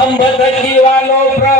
અંબત વાલો પ્રગટા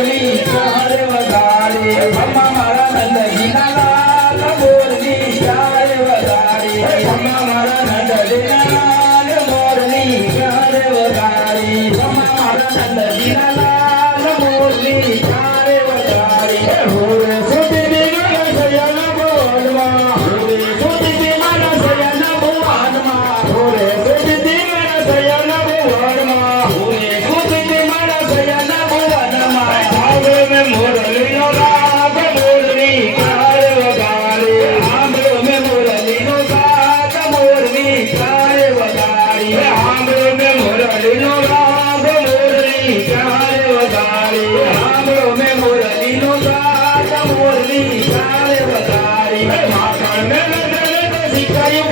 બોલની ચાર વગાડી લગને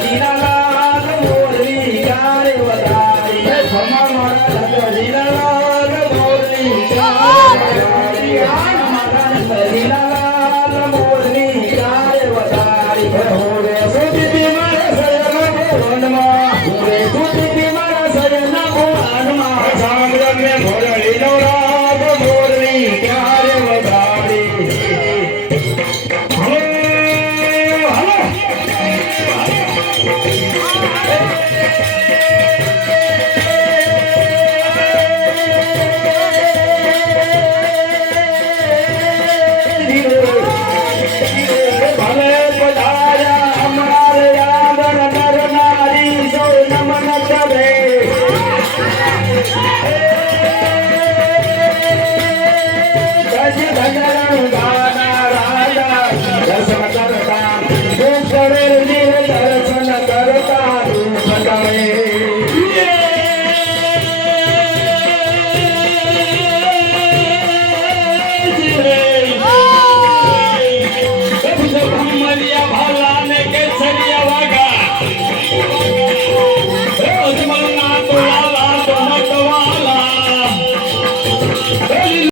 di da ભજ ભજન ગા